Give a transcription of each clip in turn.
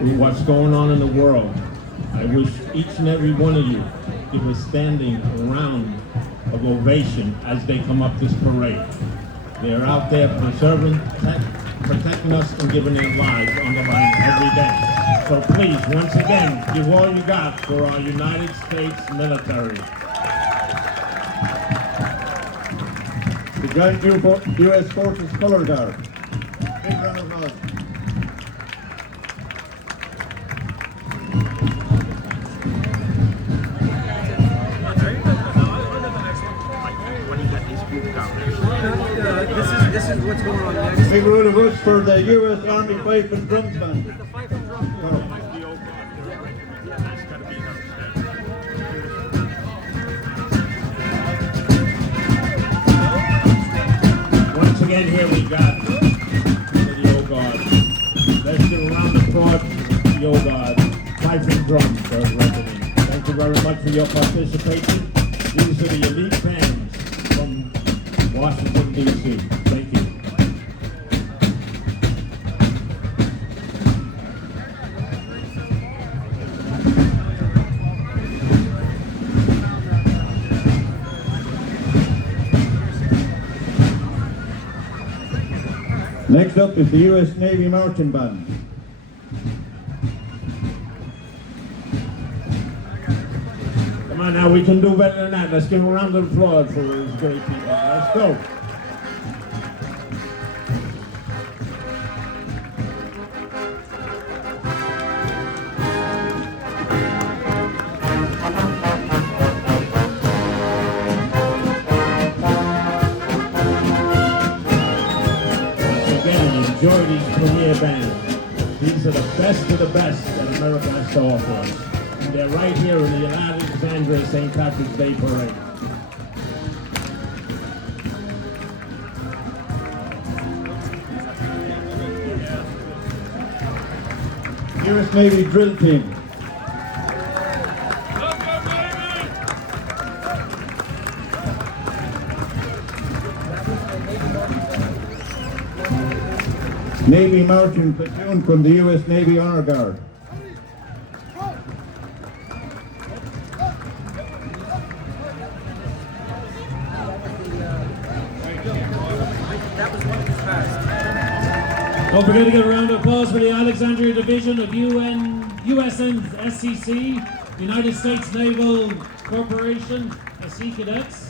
with what's going on in the world. I wish each and every one of you give a standing round of ovation as they come up this parade. They're out there preserving, protecting us and giving their lives on the line every day. So please, once again, give all you got for our United States military. The Giant U.S. Forces Color Guard. Big round of applause. This is what's going on next. Big round of applause for the U.S. Army Fife and Drums Band. Once again, here we got the Old Guard. Let's give a round of applause to the Old Guard. Fife and drums for resident. Thank you very much for your participation. These are the elite bands from Washington, D.C. Thank you. Next up is the U.S. Navy Marching Band. Come on now, we can do better than that. Let's give a round of applause for these great people. Let's go. Enjoy these premier bands. These are the best of the best that America has to offer us. And they're right here in the Alexandria St. Patrick's Day Parade. U.S. Navy Drill Team. Navy Marching Platoon from the U.S. Navy Honor Guard. Don't forget to give a round of applause for the Alexandria Division of USNSCC, United States Naval Corporation, Sea Cadets.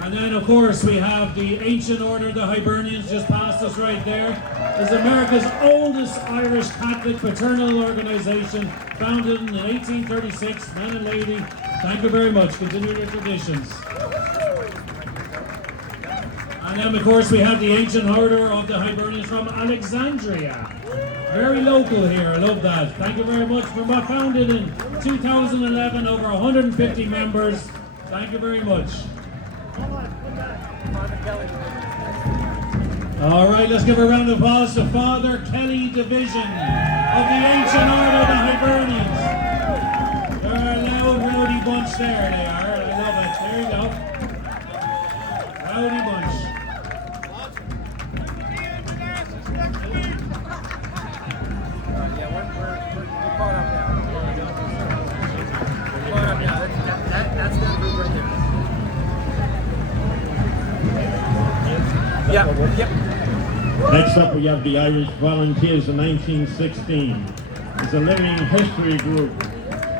And then, of course, we have the Ancient Order of the Hibernians just past us right there. It's America's oldest Irish Catholic fraternal organization, founded in 1836. Man and lady, thank you very much. Continue your traditions. And then, of course, we have the Ancient Order of the Hibernians from Alexandria. Very local here, I love that. Thank you very much. We're founded in 2011, over 150 members. Thank you very much. All right, let's give a round of applause to Father Kelly Division of the Ancient Order of the Hibernians. They're a loud, rowdy bunch there, they are. I love it. There you go. Rowdy bunch. Yep. Next up, we have the Irish Volunteers of 1916. It's a living history group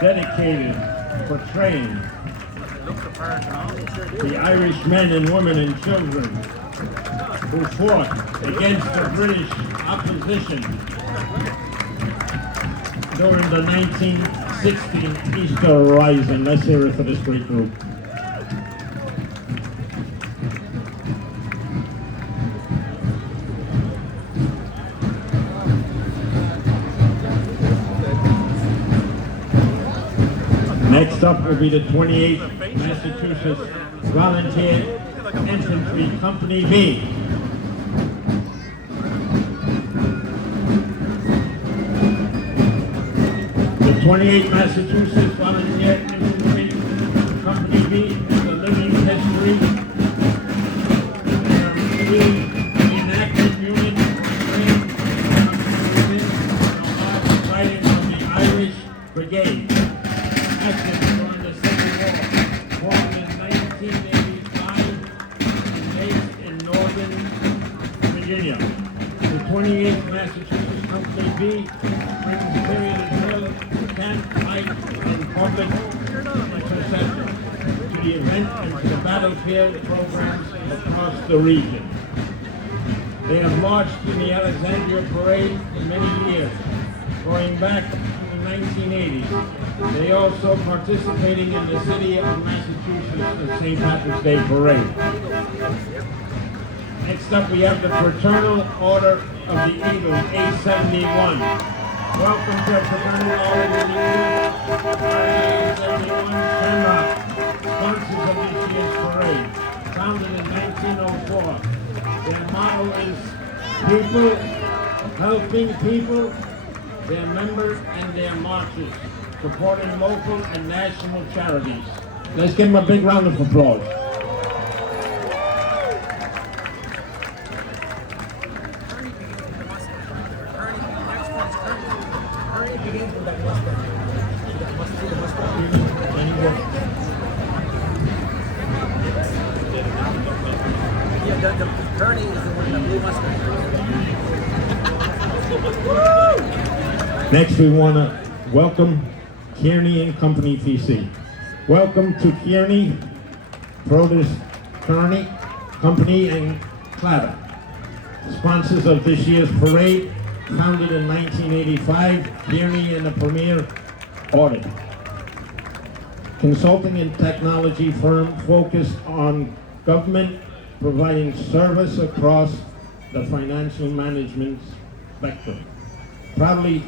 dedicated to portraying the Irish men and women and children who fought against the British opposition during the 1916 Easter Rising. Let's hear it for this great group. Next up will be the 28th Massachusetts Volunteer Infantry Company B. The 28th Massachusetts Volunteer Infantry Company B is a living history. They are enacted unit trained 28th Massachusetts Company B brings period of drill, camp, light, and public perception to the event and to the battlefield programs across the region. They have marched in the Alexandria Parade for many years, going back to the 1980s. They also participating in the City of Massachusetts St. Patrick's Day Parade. Next up, we have the Fraternal Order of the Eagle, A71. Welcome to Fraternal Order of the Eagle, A71 Shamrock, sponsors of this year's parade, founded in 1904. Their motto is people, helping people, their members and their marchers, supporting local and national charities. Let's give them a big round of applause. Yeah, the Kearney is the one, the blue Mustang. Next, we want to welcome Kearney and Company PC. Welcome to Kearney, Produce Kearney, Company, and Clatter, sponsors of this year's parade, founded in 1985. Kearney and the premier audit, consulting and technology firm focused on government, providing service across the financial management spectrum. Proudly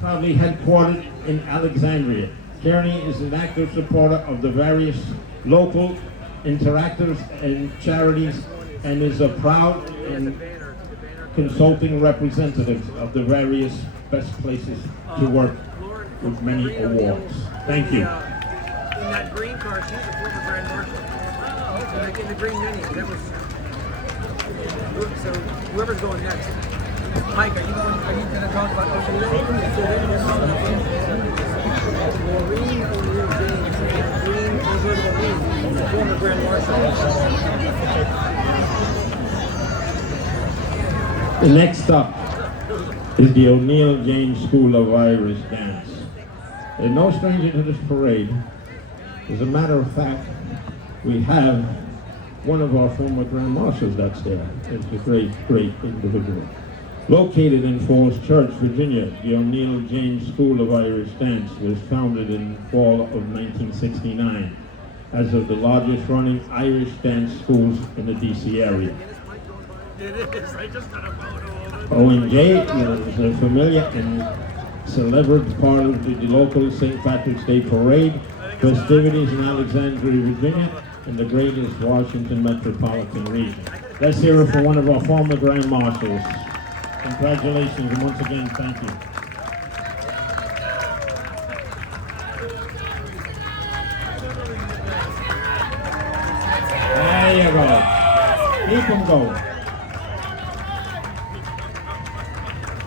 headquartered in Alexandria, Kearney is an active supporter of the various local interactors and charities and is a proud and consulting representative of the various best places to work with many awards. Thank you. In that green car, she's a former Grand Marshal. In the green mini, that was. So whoever's going next. Mike, are you going to talk about Maureen O'Neill James, green convertible Lee, the former Grand Marshal. Next up is the O'Neill James School of Irish Dance. They're no stranger to this parade. As a matter of fact, we have one of our former Grand Marshals that's there. It's a great, great individual. Located in Falls Church, Virginia, the O'Neill James School of Irish Dance was founded in fall of 1969 as of the largest running Irish dance schools in the DC area. It is, I just got a photo of it. O&J is a familiar and celebrated part of the local St. Patrick's Day Parade festivities in Alexandria, Virginia, and the greatest Washington metropolitan region. Let's hear it for one of our former Grand Marshals. Congratulations, and once again, thank you. There you go. Keep them going.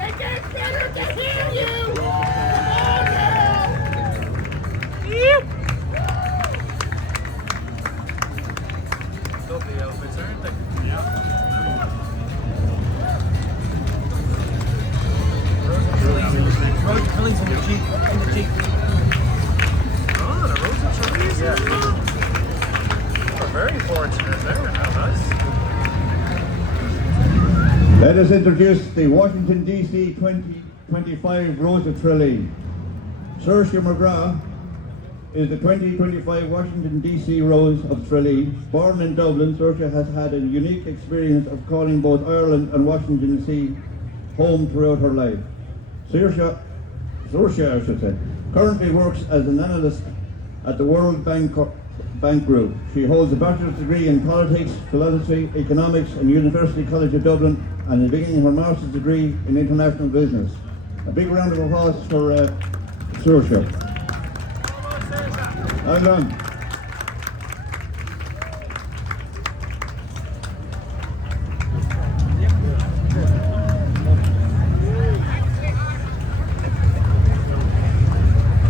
It gets better to hear you! Those the outfits, aren't they? Yeah. Fillings in the Jeep. Oh, the rose and cherries? Yeah. We're very fortunate there. How nice. Let us introduce the Washington DC 2025 Rosa Tralee. Saoirse McGrath is the 2025 Washington DC Rose of Tralee. Born in Dublin, Saoirse has had a unique experience of calling both Ireland and Washington DC home throughout her life. Saoirse, I should say, currently works as an analyst at the World Bank Group. She holds a bachelor's degree in politics, philosophy, economics and University College of Dublin, and is beginning her master's degree in international business. A big round of applause for Saoirse. Well done.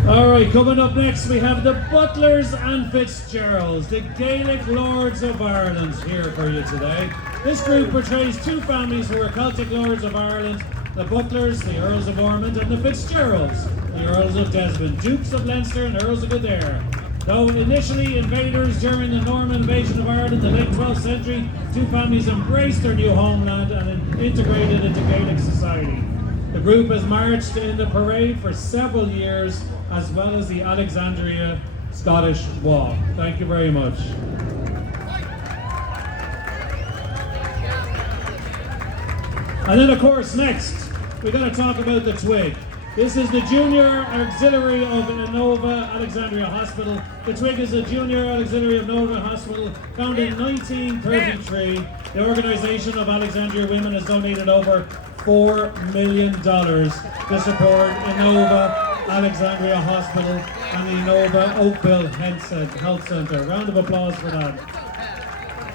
All right, coming up next we have the Butlers and Fitzgeralds, the Gaelic Lords of Ireland, here for you today. This group portrays two families who are Celtic Lords of Ireland, the Butlers, the Earls of Ormond, and the Fitzgeralds, the Earls of Desmond, Dukes of Leinster and Earls of Kildare. Though initially invaders during the Norman invasion of Ireland in the late 12th century, two families embraced their new homeland and integrated into Gaelic society. The group has marched in the parade for several years, as well as the Alexandria Scottish Walk. Thank you very much. And then, of course, next, we're going to talk about the Twig. This is the Junior Auxiliary of Inova Alexandria Hospital. The Twig is a Junior Auxiliary of Inova Hospital founded in 1933. The Organization of Alexandria Women has donated over $4 million to support Inova Alexandria Hospital and the Inova Oakville Health Center. Round of applause for that.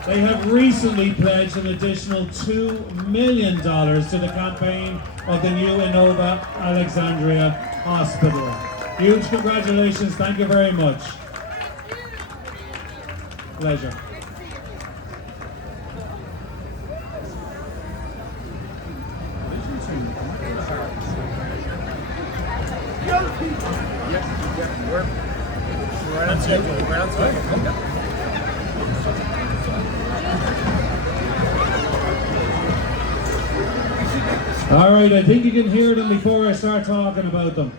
They have recently pledged an additional $2 million to the campaign of the new Inova Alexandria Hospital. Huge congratulations, thank you very much. Pleasure. We're on schedule. We're on schedule. All right, I think you can hear them before I start talking about them.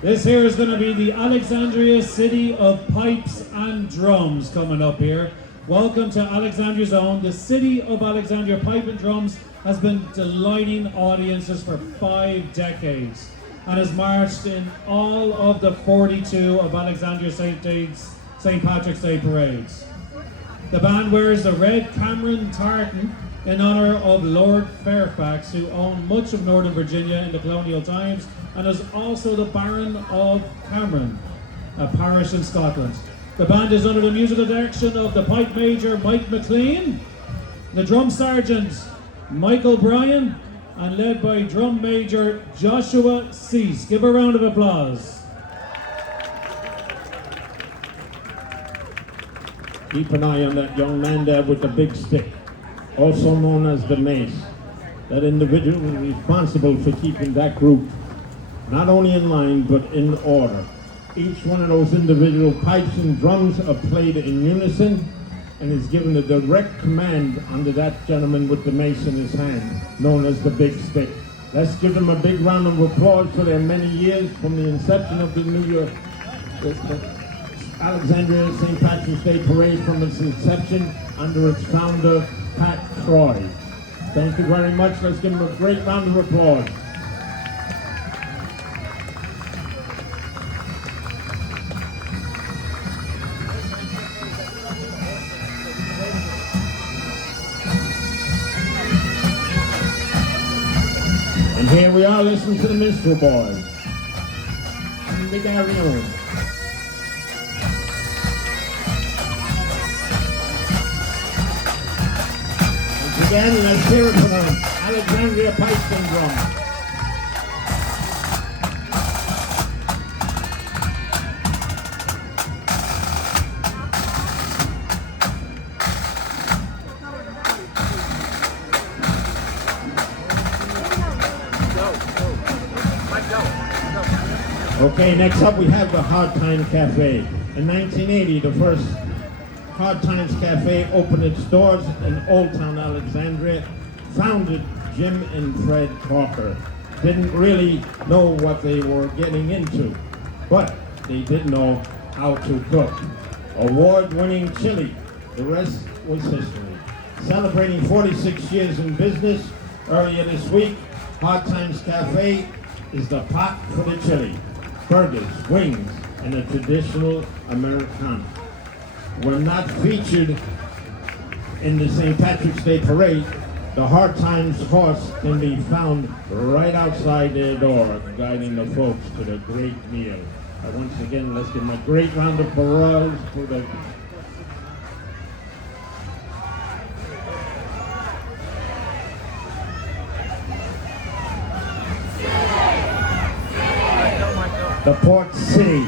This here is going to be the Alexandria City of Pipes and Drums coming up here. Welcome to Alexandria's own. The City of Alexandria Pipe and Drums has been delighting audiences for 5 decades and has marched in all of the 42 of Alexandria St. Patrick's Day parades. The band wears the red Cameron tartan in honor of Lord Fairfax, who owned much of Northern Virginia in the colonial times and is also the Baron of Cameron, a parish in Scotland. The band is under the musical direction of the Pipe Major Mike McLean, the Drum Sergeant Michael Bryan, and led by Drum Major Joshua Cease. Give a round of applause. Keep an eye on that young man there with the big stick, also known as the mace. That individual is responsible for keeping that group not only in line but in order. Each one of those individual pipes and drums are played in unison and is given a direct command under that gentleman with the mace in his hand, known as the big stick. Let's give them a big round of applause for their many years from the inception of the New York Alexandria St. Patrick's Day Parade, from its inception under its founder, Pat Troy. Thank you very much. Let's give them a great round of applause. And here we are listening to the Minstrel Boys. And the Gary Owens. Again, let's hear it for them. Alexandria Pipes and Drums. Okay, next up we have the Hard Times Cafe. In 1980, the first Hard Times Cafe opened its doors in Old Town Alexandria, founded Jim and Fred Crocker. Didn't really know what they were getting into, but they did know how to cook. Award-winning chili, the rest was history. Celebrating 46 years in business, earlier this week, Hard Times Cafe is the pot for the chili, burgers, wings, and a traditional Americana. Were not featured in the St. Patrick's Day Parade, the Hard Times horse can be found right outside their door, guiding the folks to the great meal. Once again, let's give them a great round of applause for the The Port City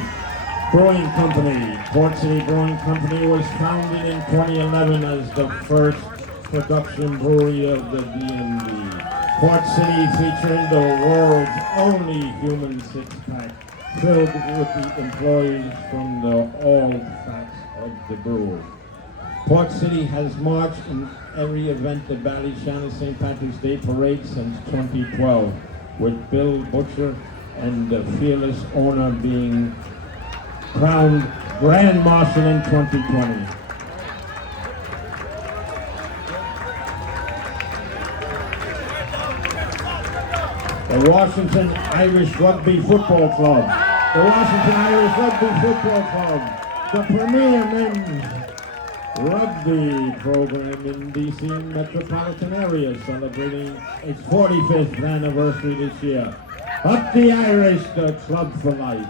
Brewing Company. Port City Brewing Company was founded in 2011 as the first production brewery of the DMV. Port City featuring the world's only human six-pack filled with the employees from all facts of the brewery. Port City has marched in every event the Ballyshannon St. Patrick's Day Parade since 2012, with Bill Butcher and the fearless owner being crowned Grand Marshal in 2020. The Washington Irish Rugby Football Club. The Washington Irish Rugby Football Club, the premier men's rugby program in DC metropolitan area, celebrating its 45th anniversary this year. Up the Irish, the club for life.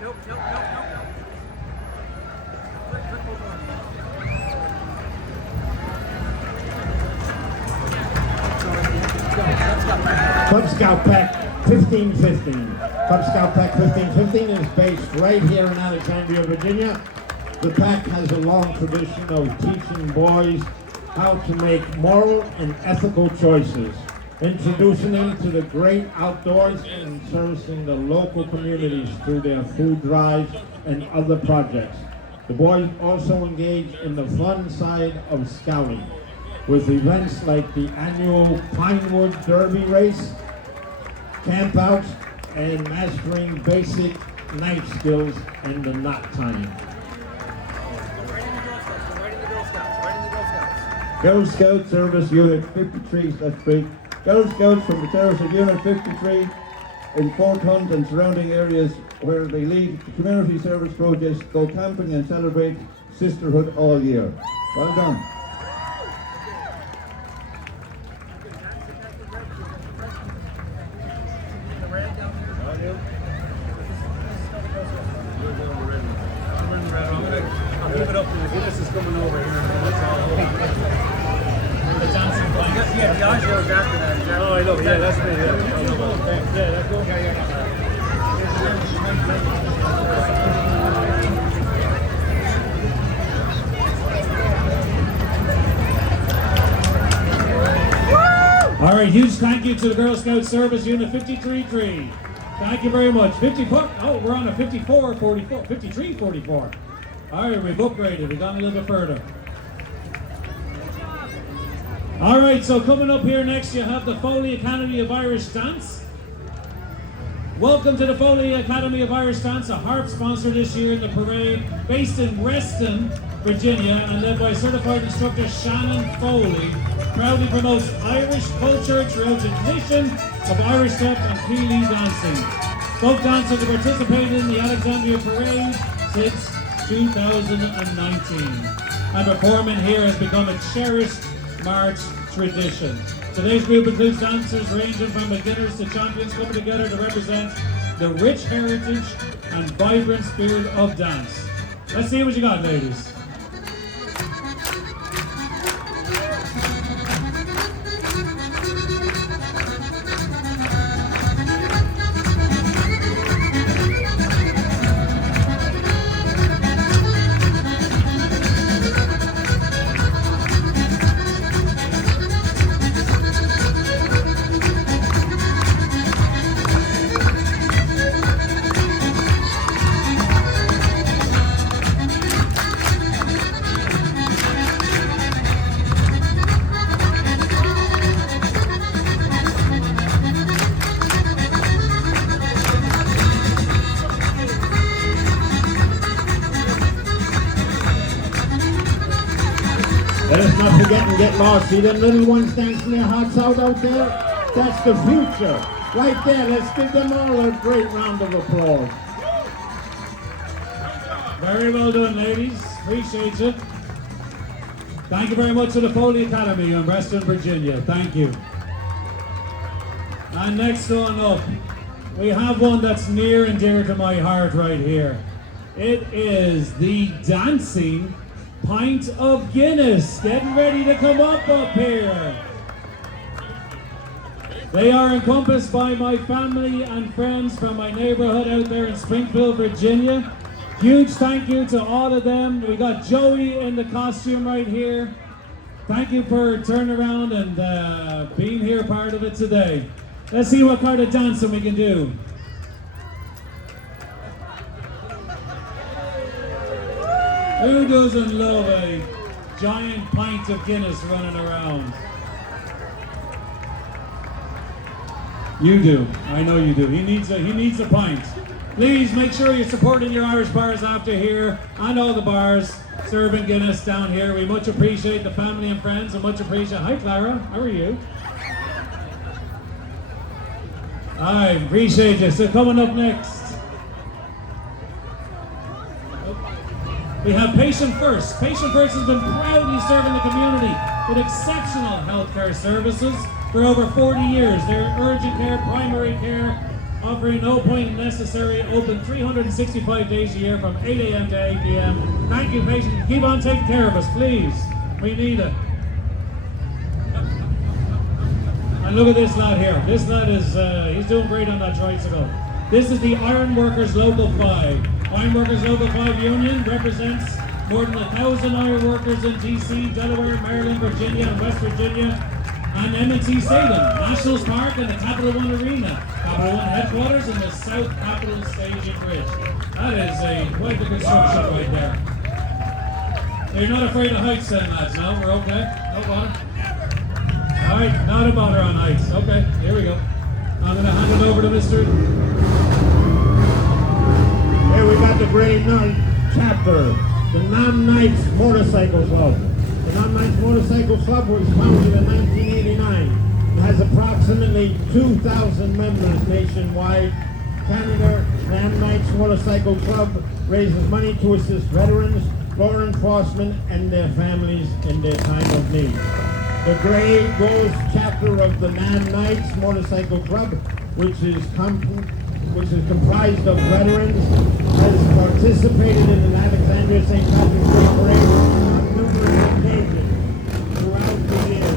Nope. Cub Scout Pack 1515. Cub Scout Pack 1515 is based right here in Alexandria, Virginia. The pack has a long tradition of teaching boys how to make moral and ethical choices, introducing them to the great outdoors and servicing the local communities through their food drives and other projects. The boys also engage in the fun side of scouting, with events like the annual Pinewood Derby race, campouts, and mastering basic knife skills and the knot tying. Right in the Girl Scouts. Girl Scout Service Unit 53/3. Girl Scouts from the Service of Unit 53 in Fort Hunt and surrounding areas, where they lead the community service projects, go camping and celebrate sisterhood all year. Well done. I'll give it up to the Guinness is coming over here. The dancing bike. Yeah, Diageo's after that. Is that Oh, I know. Yeah, that's me. Yeah, that's cool. All right, huge thank you to the Girl Scout Service Unit 53-3. Thank you very much. 54. Oh, we're on a 54-44, 53-44. All right, we've upgraded. We've gone a little bit further. All right, so coming up here next, you have the Foley Academy of Irish Dance. Welcome to the Foley Academy of Irish Dance, a harp sponsor this year in the parade, based in Reston, Virginia, and led by certified instructor Shannon Foley. Proudly promotes Irish culture throughout the tradition of Irish step and Keeley dancing. Folk dancers have participated in the Alexandria Parade since 2019. And performing here has become a cherished March tradition. Today's group includes dancers ranging from beginners to champions coming together to represent the rich heritage and vibrant spirit of dance. Let's see what you got, ladies. Let us not forget and get lost. See them little ones dancing their hearts out there? That's the future. Right there. Let's give them all a great round of applause. Very well done, ladies. Appreciate it. Thank you very much to the Foley Academy in Reston, Virginia. Thank you. And next on up, we have one that's near and dear to my heart right here. It is the Dancing Pint of Guinness. Getting ready to come up here. They are encompassed by my family and friends from my neighborhood out there in Springfield, Virginia. Huge thank you to all of them. We got Joey in the costume right here. Thank you for turning around and being here part of it today. Let's see what kind of dancing we can do. Who doesn't love a giant pint of Guinness running around? You do. I know you do. He needs a pint. Please make sure you're supporting your Irish bars after here and all the bars serving Guinness down here. We much appreciate the family and friends and much appreciate. Hi Clara, how are you? I appreciate you. So coming up next, we have Patient First. Patient First has been proudly serving the community with exceptional healthcare services for over 40 years. They're urgent care, primary care, offering no appointment necessary, open 365 days a year from 8 a.m. to 8 p.m. Thank you, patient. Keep on taking care of us, please. We need it. And look at this lad here. This lad is, he's doing great on that tricycle. This is the Iron Workers Local 5. Iron Workers Local 5 Union represents more than 1,000 iron workers in DC, Delaware, Maryland, Virginia, and West Virginia, and M&T Stadium, Nationals Park, and the Capital One Arena, Capital One headquarters, and the South Capitol Staging Bridge. That is quite the construction right there. So you're not afraid of heights then, lads, no? We're okay? No bother? Alright, not a bother on heights. Okay, here we go. I'm going to hand it over to Mr. Here we got the Grade 9 chapter, the Nam Knights Motorcycle Club. The Nam Knights Motorcycle Club was founded in 1989. It has approximately 2,000 members nationwide. Canada Nam Knights Motorcycle Club raises money to assist veterans, law enforcement, and their families in their time of need. The Grey Ghost chapter of the Nam Knights Motorcycle Club, which is comprised of veterans, has participated in the Alexandria St. Patrick's Day Parade on numerous occasions throughout the year.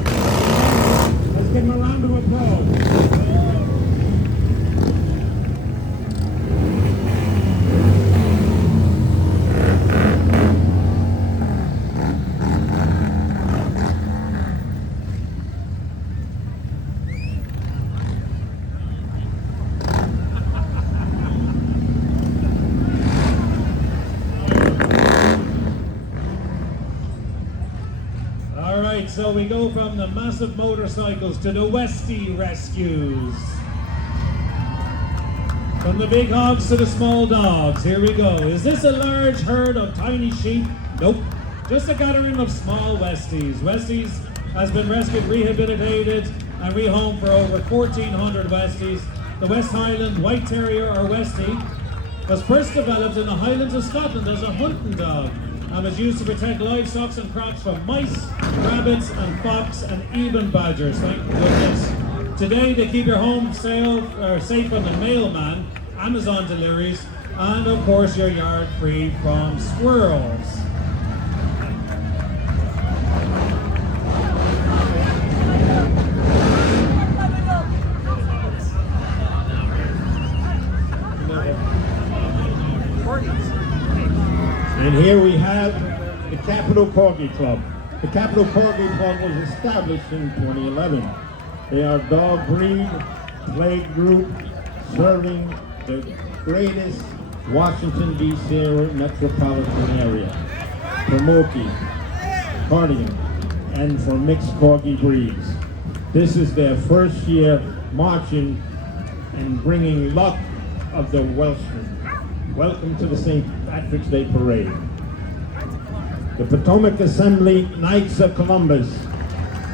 Let's give him a round of applause. So we go from the massive motorcycles to the Westie rescues. From the big hogs to the small dogs, here we go. Is this a large herd of tiny sheep? Nope. Just a gathering of small Westies. Westies has been rescued, rehabilitated, and rehomed for over 1,400 Westies. The West Highland White Terrier, or Westie, was first developed in the Highlands of Scotland as a hunting dog, and was used to protect livestock and crops from mice, rabbits, and fox, and even badgers, thank goodness. Today they keep your home safe from the mailman, Amazon deliveries, and of course your yard free from squirrels. And here we have the Capital Corgi Club. The Capital Corgi Club was established in 2011. They are a dog breed play group serving the greatest Washington, D.C. metropolitan area for Moki, Cardigan, and for mixed Corgi breeds. This is their first year marching and bringing luck of the Welshmen. Welcome to the St. Patrick's Day Parade. The Potomac Assembly Knights of Columbus,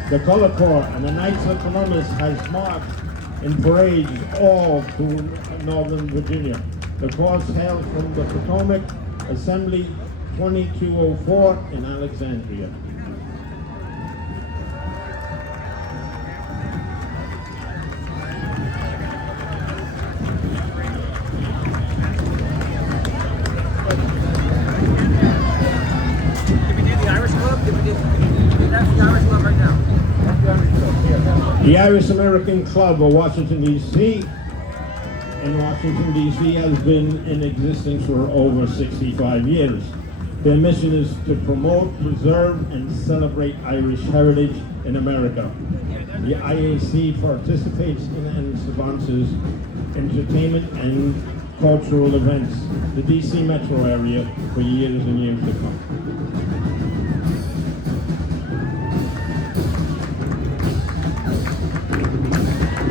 the Color Corps, and the Knights of Columbus has marched in parades all through Northern Virginia. The Corps hails from the Potomac Assembly 2204 in Alexandria. Did we do the Irish Club? That's the Irish Club right now. That's the Irish Club, yeah. The Irish American Club of Washington, D.C. in Washington, D.C. has been in existence for over 65 years. Their mission is to promote, preserve, and celebrate Irish heritage in America. The IAC participates in and sponsors entertainment and cultural events in the D.C. metro area for years and years to come.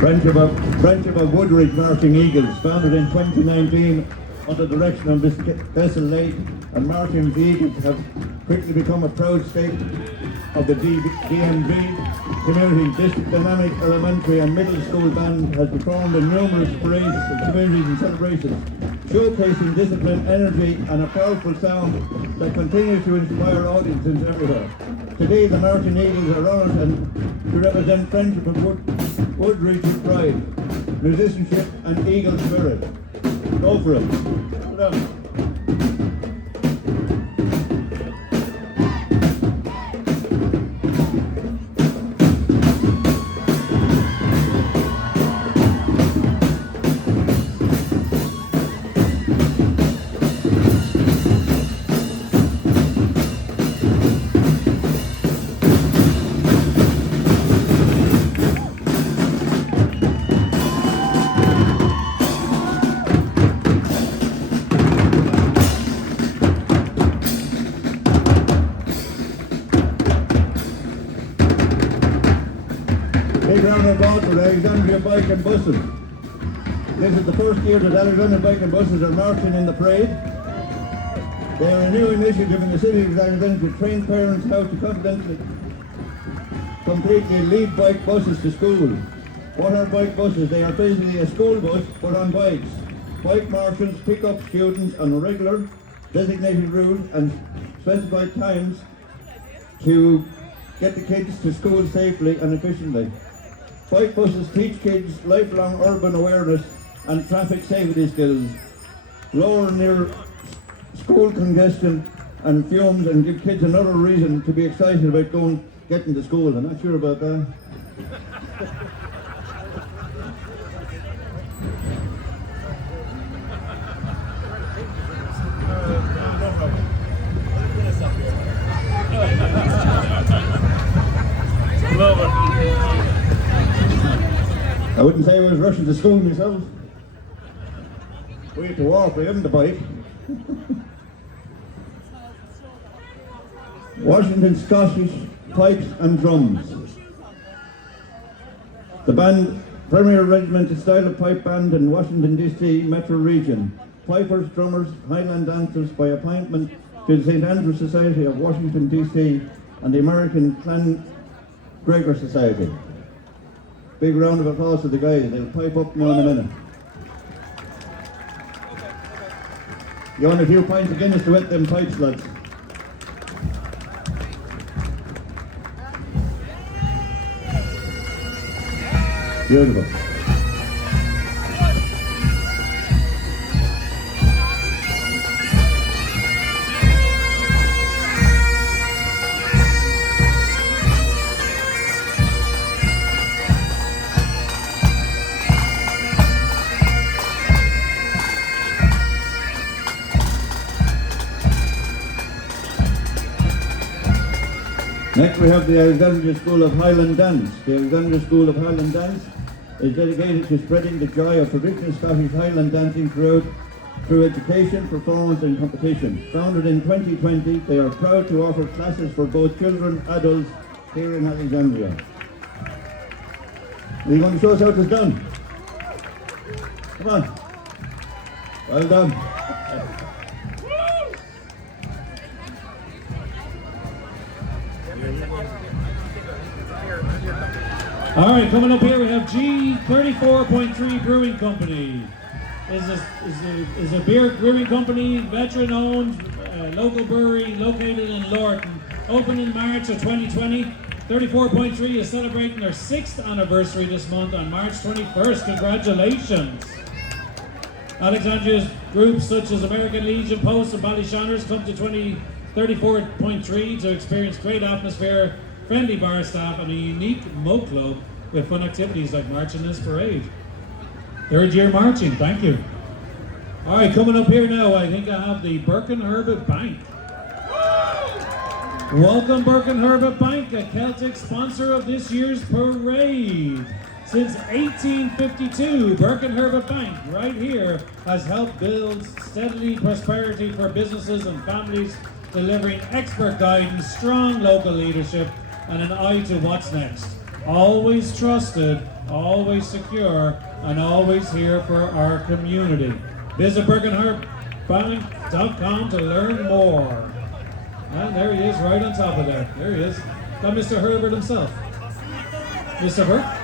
Friendship of Woodridge Marching Eagles, founded in 2019 under the direction of this Vessel Lake, and Marching Eagles have quickly become a proud state of the DMV community. This dynamic elementary and middle school band has performed in numerous parades of communities and celebrations, showcasing discipline, energy, and a powerful sound that continues to inspire audiences everywhere. Today, the Marching Eagles are honoured and to represent friendship of Woodridge with pride, musicianship, and eagle spirit. Go for it. Well done. Big round of applause for Alexandria Bike and Buses. This is the first year that Alexandria Bike and Buses are marching in the parade. They are a new initiative in the city of Alexandria to train parents how to completely lead bike buses to school. What are bike buses? They are basically a school bus but on bikes. Bike marshals pick up students on a regular, designated route and specified times to get the kids to school safely and efficiently. Bike buses teach kids lifelong urban awareness and traffic safety skills, lower near school congestion and fumes, and give kids another reason to be excited about getting to school. I'm not sure about that. I wouldn't say I was rushing to school myself. We had to walk, we hadn't the bike. Washington Scottish Pipes and Drums. The band, premier regimental style of pipe band in Washington DC metro region. Pipers, drummers, Highland dancers by appointment to the St. Andrew Society of Washington DC and the American Clan Gregor Society. Big round of applause to the guys. They'll pipe up now in a minute. You want a few pints of Guinness to wet them pipes, lads? Beautiful. Next we have the Alexandria School of Highland Dance. The Alexandria School of Highland Dance is dedicated to spreading the joy of traditional Scottish Highland dancing through education, performance and competition. Founded in 2020, they are proud to offer classes for both children and adults here in Alexandria. Are you going to show us how it is done? Come on. Well done. All right, coming up here we have G34.3 Brewing Company. Is a beer brewing company, veteran-owned, local brewery located in Lorton. Opened in March of 2020. 34.3 is celebrating their 6th anniversary this month on March 21st. Congratulations! Alexandria's groups such as American Legion, Post and Ballyshannon come to 34.3 to experience great atmosphere, friendly bar staff and a unique Mo Club with fun activities like marching this parade. Third year marching, thank you. All right, coming up here now, I think I have the Burke and Herbert Bank. Welcome Burke and Herbert Bank, a Celtic sponsor of this year's parade. Since 1852, Burke and Herbert Bank, right here, has helped build steadily prosperity for businesses and families, delivering expert guidance, strong local leadership, and an eye to what's next. Always trusted, always secure, and always here for our community. Visit burkeandherbertbank.com to learn more. And there he is, right on top of there. There he is. Got Mr. Herbert himself. Mr. Burke?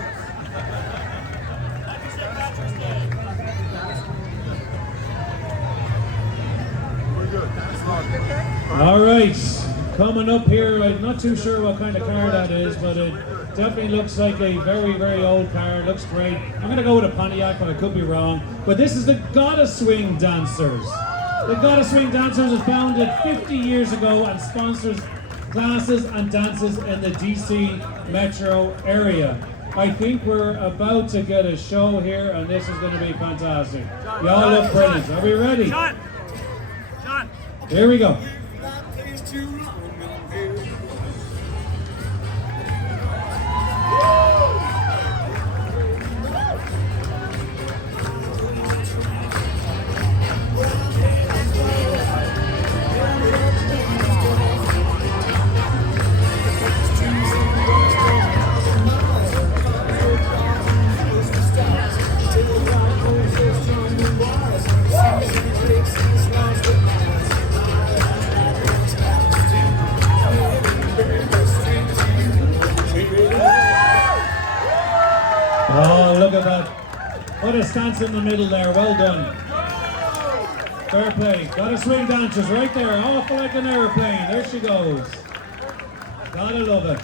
All right, coming up here, I'm not too sure what kind of car that is, but it definitely looks like a very, very old car. Looks great. I'm going to go with a Pontiac, but I could be wrong. But this is the Gotta Swing Dancers. The Gotta Swing Dancers was founded 50 years ago and sponsors classes and dances in the DC metro area. I think we're about to get a show here, and this is going to be fantastic. Y'all look brilliant. Are we ready? John! Here we go. Oh, look at that. What a stance in the middle there. Well done. Fair play. Gotta Swing Dancers right there. Off like an airplane. There she goes. Gotta love it.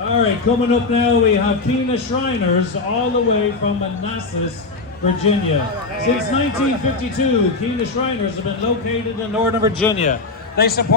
All right, coming up now, we have Keena Shriners all the way from Manassas, Virginia. Since 1952, Keena Shriners have been located in Northern Virginia. They support